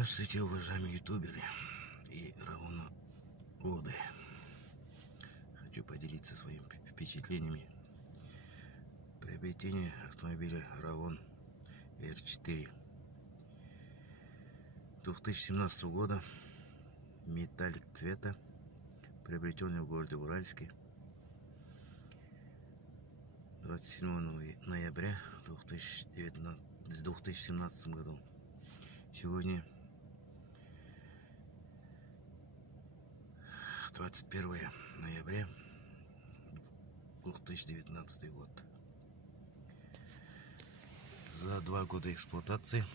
Здравствуйте, уважаемые ютуберы и равноводы. Хочу поделиться своими впечатлениями приобретения автомобиля Равон R4 2017 года, металлик цвета, приобретенный в городе Уральске 27 ноября 2017 году. Сегодня 21 ноября 2019 год. За 2 года эксплуатации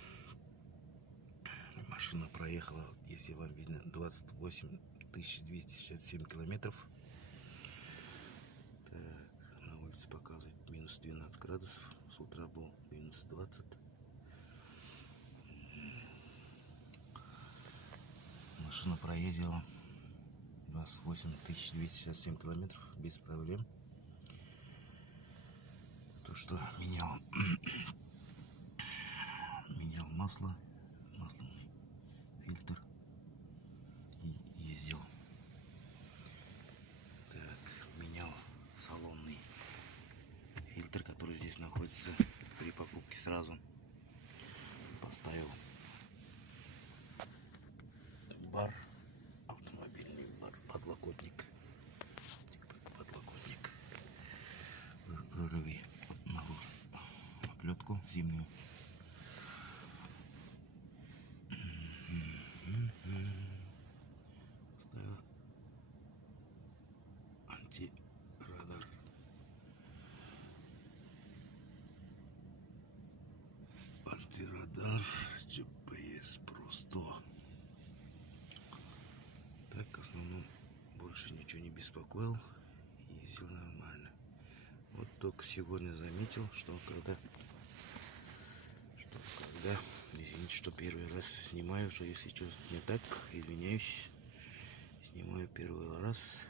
машина проехала, если вам видно, 28 267 километров. Так, на улице показывает минус 12 градусов. С утра был минус 20. Машина проездила 28 267 километров без проблем. То, что менял масло, масляный фильтр и ездил. Так, менял салонный фильтр, который здесь находится при покупке сразу. Поставил бар, автомобильный бар, подлокотник, рулевые оплетку зимнюю. Ставил антирадар. Антирадар GPS Pro 100. Так, в основном больше ничего не беспокоил. Ездил нормально. Вот только сегодня заметил, что когда извините, что первый раз снимаю, что если что не так, извиняюсь. Снимаю первый раз.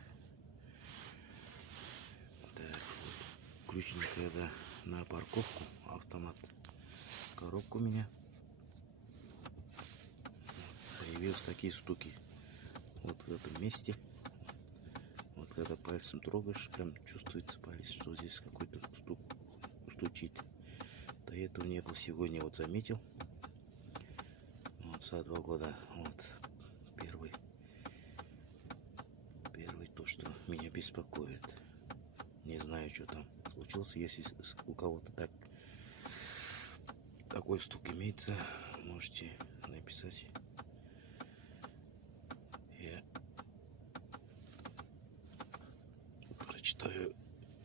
Так, вот, включен когда на парковку, автомат, коробка у меня. Появились такие стуки. Вот в этом месте. Вот когда пальцем трогаешь, прям чувствуется палец, что здесь какой-то стук стучит. До этого не было, сегодня вот заметил. Вот за 2 года. Вот первый то, что меня беспокоит. Не знаю, что там случилось. Если у кого-то такой стук имеется, можете написать. Я прочитаю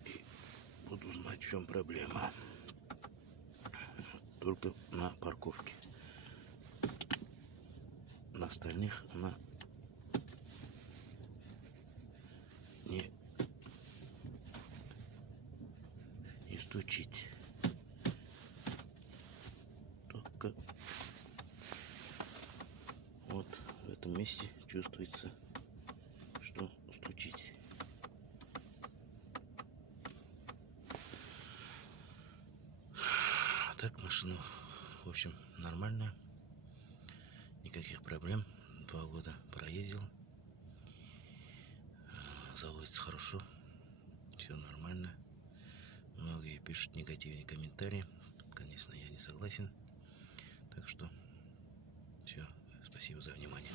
и буду знать, в чем проблема. Только на парковке. На остальных она не стучит. Только вот в этом месте чувствуется, что стучит. Так, машина, в общем, нормальная. Никаких проблем. 2 года проездил. Заводится хорошо. Все нормально. Многие пишут негативные комментарии. Конечно, я не согласен. Так что все. Спасибо за внимание.